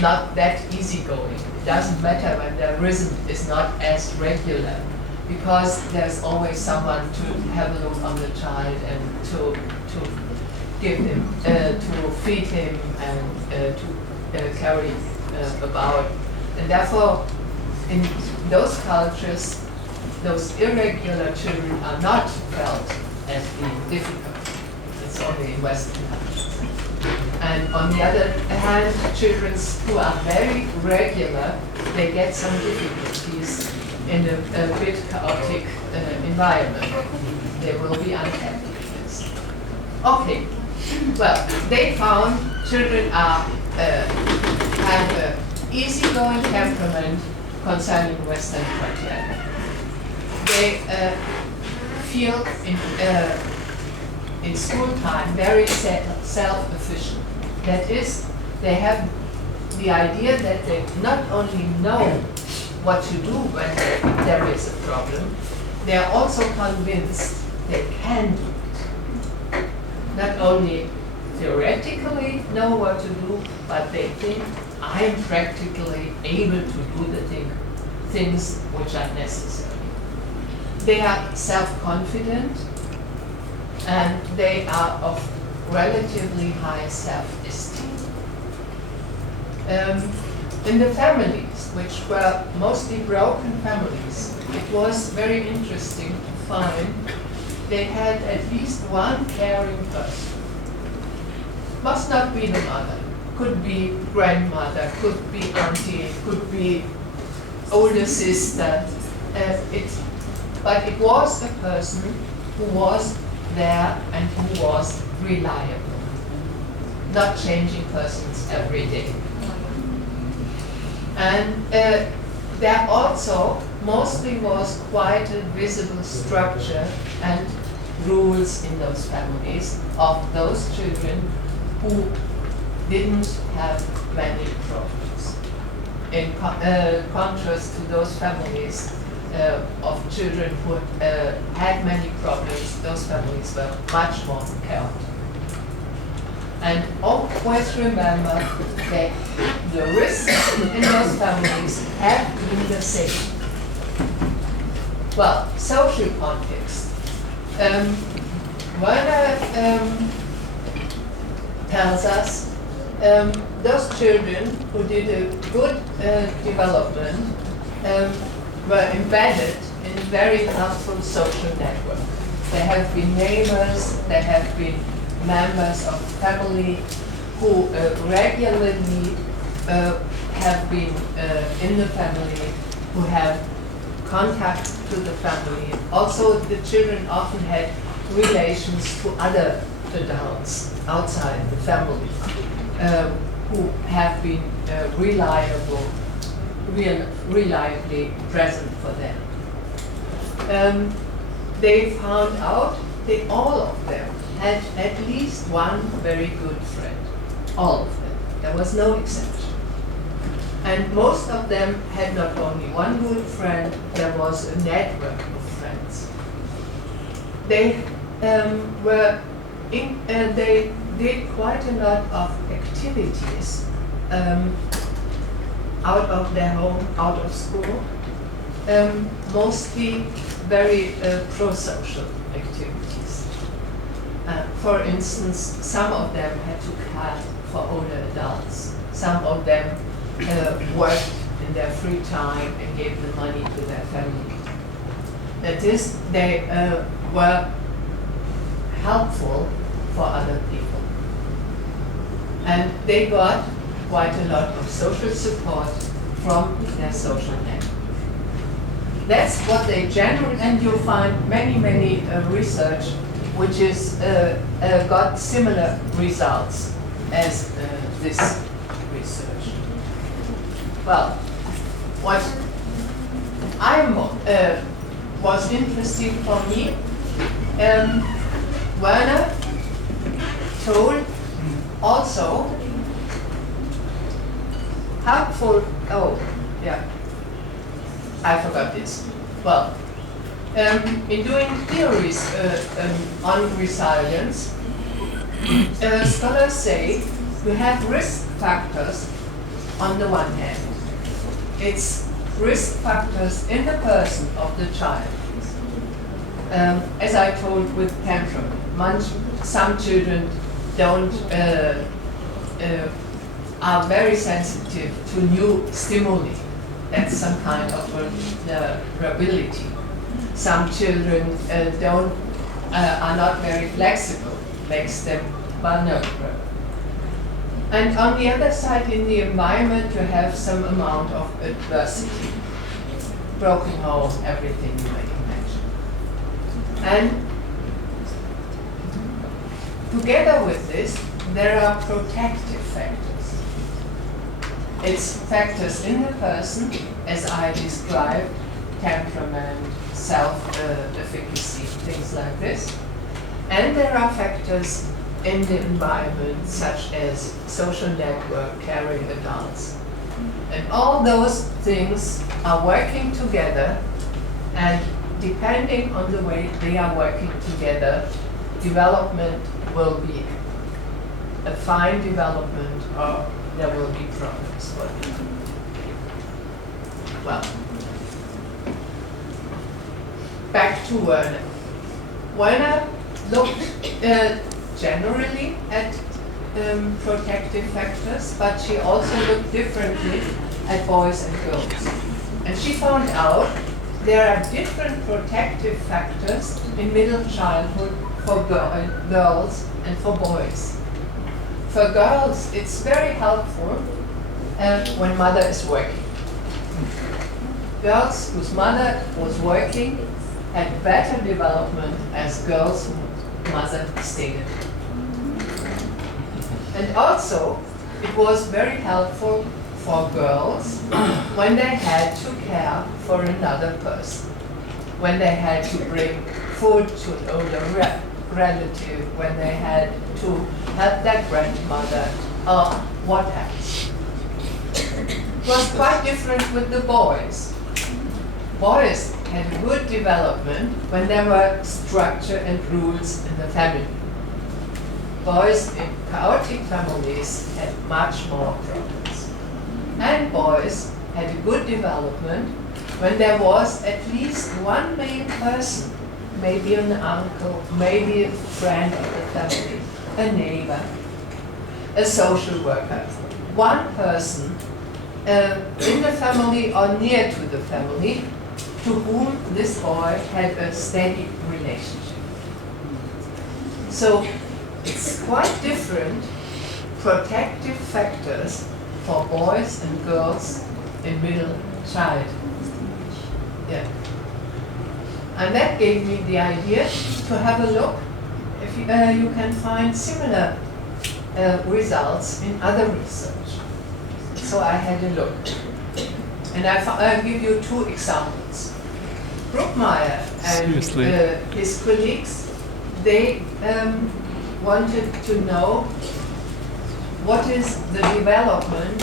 not that easygoing. It doesn't matter when their rhythm is not as regular, because there's always someone to have a look on the child and to give him, to feed him, and to carry about. And therefore, in those cultures, those irregular children are not felt as being difficult. It's only in Western countries. And on the other hand, children who are very regular, they get some difficulties in a bit chaotic environment. They will be unhappy with this. Okay, well, they found children have an easygoing temperament concerning Western criteria. They feel in school time very self-efficient. That is, they have the idea that they not only know what to do when there is a problem, they are also convinced they can do it. Not only theoretically know what to do, but they think, I am practically able to do the things which are necessary. they are self-confident and they are of relatively high self-esteem. In the families, which were mostly broken families, it was very interesting to find they had at least one caring person. Must not be the mother, could be grandmother, could be auntie, could be older sister. But it was a person who was there and who was reliable, not changing persons every day. And there also mostly was quite a visible structure and rules in those families of those children who didn't have many problems. In contrast to those families of children who had many problems, those families were much more chaotic. And always remember that the risks in those families have been the same. Well, social context. Werner tells us those children who did a good development were embedded in a very helpful social network. They have been neighbors, they have been members of family who regularly have been in the family, who have contact to the family. Also, the children often had relations to other adults outside the family who have been reliably present for them. They found out that all of them had at least one very good friend. All of them. There was no exception. And most of them had not only one good friend, there was a network of friends. They they did quite a lot of activities out of their home, out of school, mostly very pro-social activities. For instance, some of them had to care for older adults. Some of them worked in their free time and gave the money to their family. That is, they were helpful for other people. And they got quite a lot of social support from their social network. That's what they generally, and you'll find many research which is got similar results as this research. Well, what was interesting for me, Werner told also helpful, I forgot this. Well, in doing theories on resilience, scholars say you have risk factors on the one hand. It's risk factors in the person of the child. As I told with tantrum, some children are very sensitive to new stimuli. That's some kind of vulnerability. Some children are not very flexible, makes them vulnerable. And on the other side, in the environment, you have some amount of adversity, broken home, everything you may imagine. And together with this, there are protective factors. It's factors in the person, as I described, temperament, self-efficacy, things like this. And there are factors in the environment, such as social network, caring adults. And all those things are working together, and depending on the way they are working together, development will be a fine development, or there will be problems for them. Well, back back to Werner. Werner looked generally at protective factors, but she also looked differently at boys and girls. And she found out there are different protective factors in middle childhood for girls and for boys. For girls, it's very helpful when mother is working. Girls whose mother was working had better development as girls whose mother stayed at home. And also, it was very helpful for girls when they had to care for another person, when they had to bring food to an older relative, when they had to help their grandmother, or what else. It was quite different with the boys. Boys had good development when there were structure and rules in the family. Boys in chaotic families had much more problems. And boys had a good development when there was at least one main person, maybe an uncle, maybe a friend of the family, a neighbor, a social worker. One person in the family or near to the family to whom this boy had a steady relationship. So it's quite different protective factors for boys and girls in middle childhood. Yeah. And that gave me the idea to have a look if you can find similar results in other research. So I had a look. And I'll give you two examples. Brookmeyer and his colleagues, they wanted to know what is the development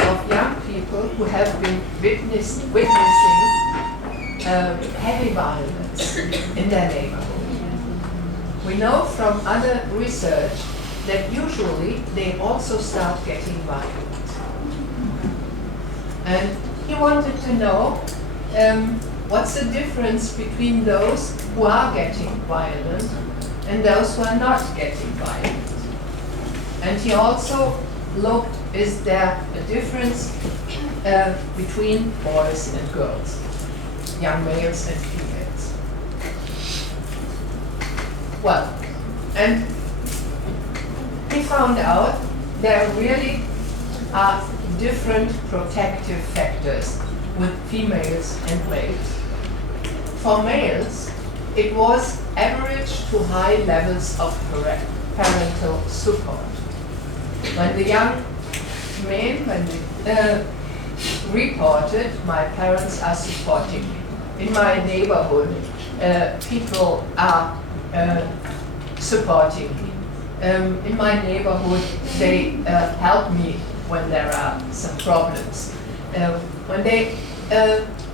of young people who have been witnessing heavy violence in their neighborhood. We know from other research that usually they also start getting violent. And he wanted to know what's the difference between those who are getting violent and those who are not getting violent. And he also looked, is there a difference between boys and girls, young males and females? Well, and he found out there really are different protective factors with females and males. For males, it was average to high levels of parental support. When the young men, when they reported, my parents are supporting me. In my neighborhood, people are supporting me. In my neighborhood, they help me when there are some problems. When they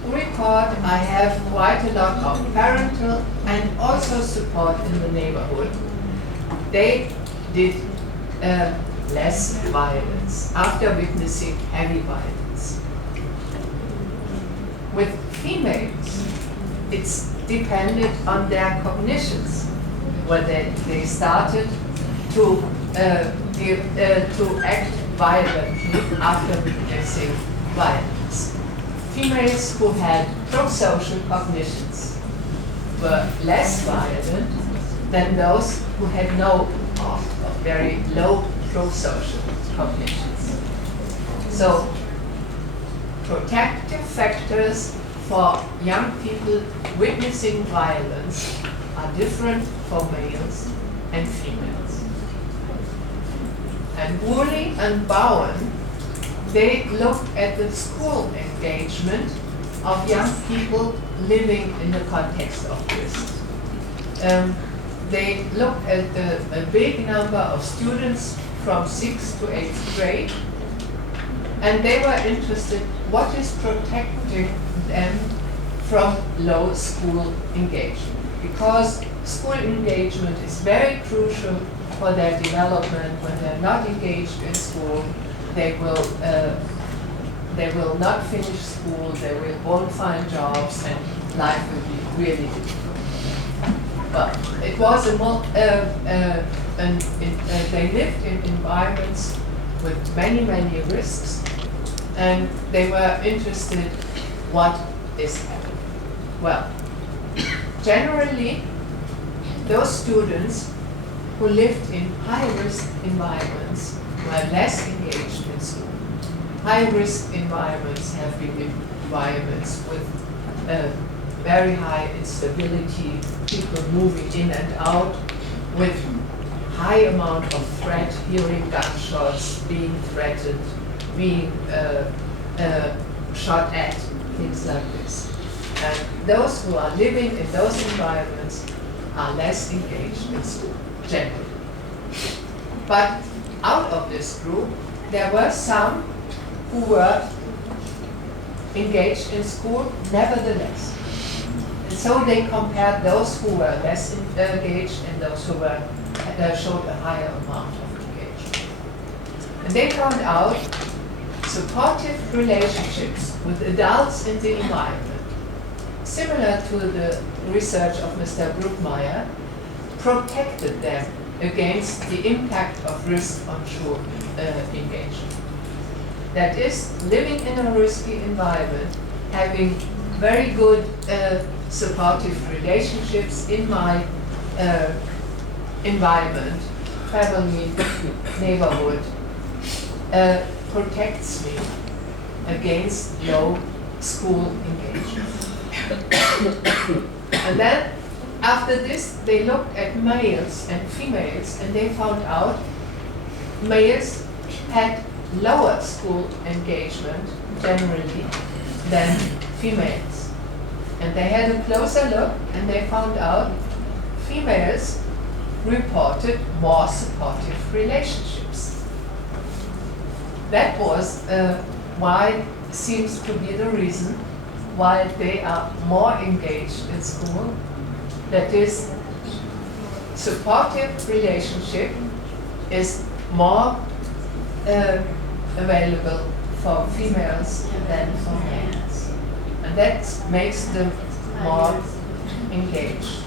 report, I have quite a lot of parental and also support in the neighborhood. They did less violence after witnessing heavy violence. With females, it's depended on their cognitions, whether they started to act violently after witnessing violence. Females who had pro-social cognitions were less violent than those who had no or very low pro-social cognitions. So, protective factors for young people witnessing violence are different for males and females. And Woolley and Bowen, they looked at the school engagement of young people living in the context of risk. They looked at a big number of students from 6th to 8th grade, and they were interested what is protecting them from low school engagement, because school engagement is very crucial for their development. When they're not engaged in school, they will not finish school, won't find jobs, and life will be really difficult. Well, it was they lived in environments with many, many risks, and they were interested what is happening. Well, generally, those students who lived in high-risk environments were less engaged in school. High-risk environments have been environments with very high instability, people moving in and out, with high amount of threat, hearing gunshots, being threatened, being shot at, things like this. And those who are living in those environments are less engaged in school, generally. But out of this group, there were some who were engaged in school nevertheless. And so they compared those who were less engaged and those who were showed a higher amount of engagement. And they found out supportive relationships with adults in the environment, similar to the research of Mr. Brookmeyer, protected them against the impact of risk on true engagement. That is, living in a risky environment, having very good supportive relationships in my environment, family, neighborhood, protects me against low school engagement. And then, after this, they looked at males and females, and they found out males had lower school engagement generally than females. And they had a closer look, and they found out females reported more supportive relationships. That was why seems to be the reason why they are more engaged in school. That is, supportive relationship is more available for females than for males. And that makes them more engaged.